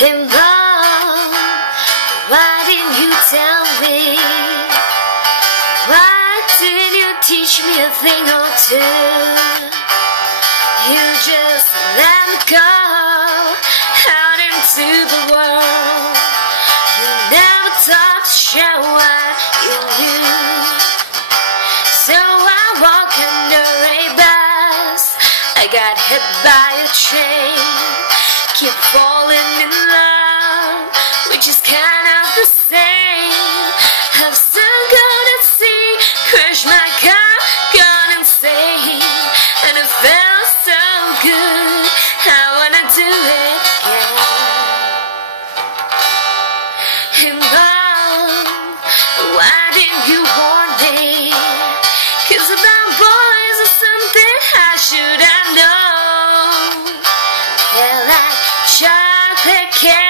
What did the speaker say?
Hey Mom, why didn't you tell me? Why didn't you teach me a thing or two? You just let me go out into the world. You never taught to show what you knew. So I walk under a bus, I got hit by a train, keep falling in love, which is kind of the same. I'm still gonna see, crash my car, gone insane, and it felt so good, I wanna do it again. Hey Mom, why didn't you warn me? 'Cause about boys is something I should have known. They're like chocolate candy.